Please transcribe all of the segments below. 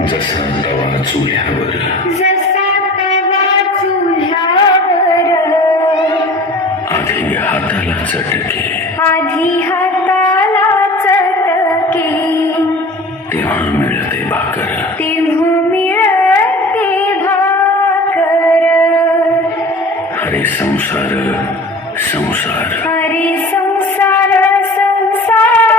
जसा तवा चुल्यावर जसा तवा चुल्यावर आधी हाताला चटके आधी हाताला चटके तेव्हा मिळते भाकर तेव्हा मिळते भाकर हरे संसार संसार हरी संसार संसार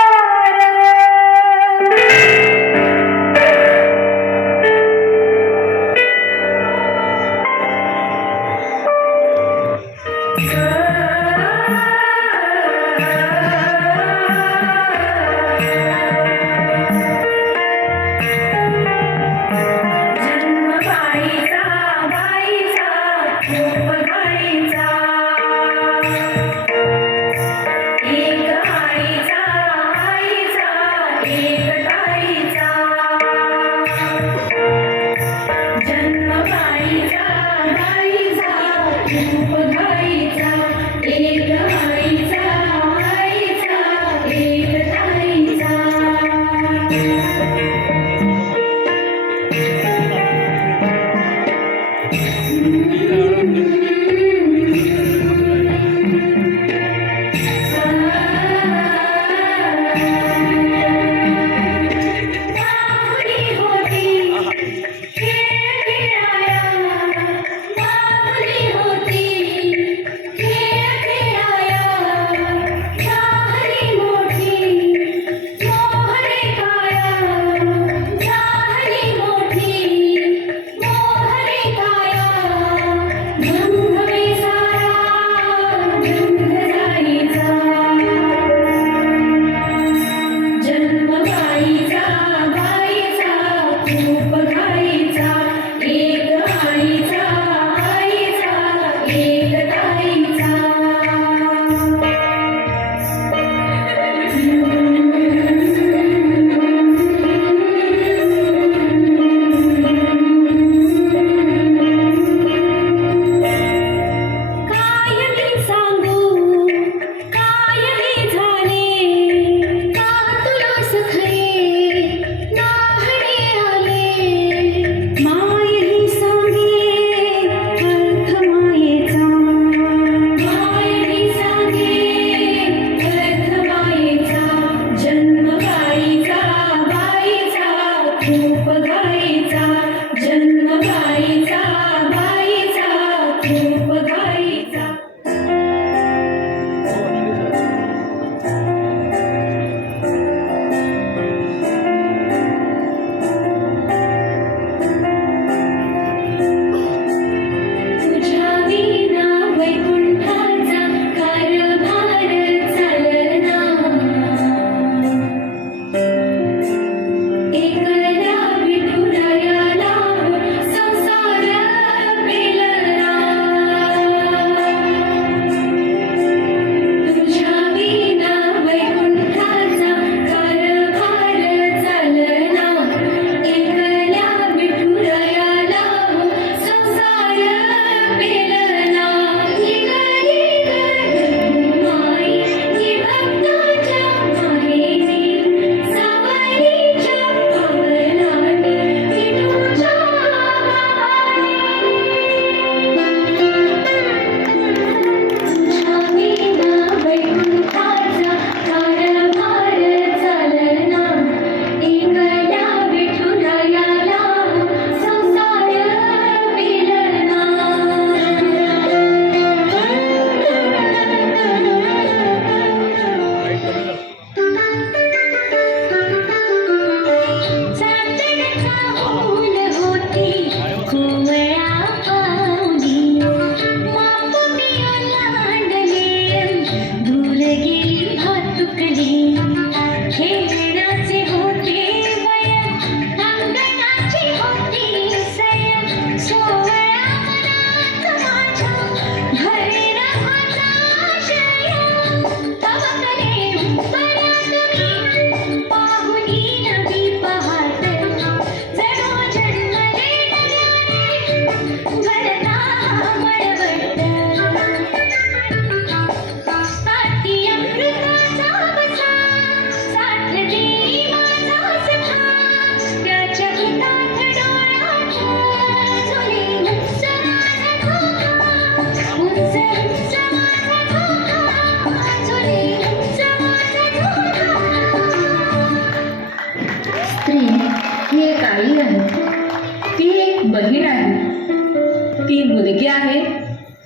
एकला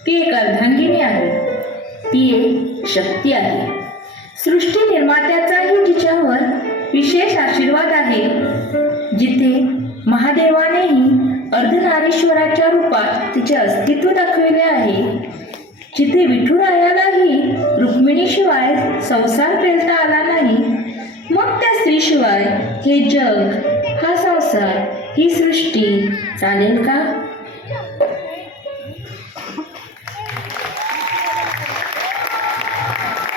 ती एक अर्धांगिनी आहे. ती एक शक्ती आहे. सृष्टी निर्मात्याचाही जिच्यावर विशेष आशीर्वाद आहे. जिथे महादेवानेही अर्धनारीश्वराच्या रूपात तिचे अस्तित्व दाखविले आहे. जिथे विठुरायालाही रुक्मिणीशिवाय संसार पेलता आला नाही, मग त्या स्त्रीशिवाय हे जग, हा संसार, ही सृष्टी चालेल का?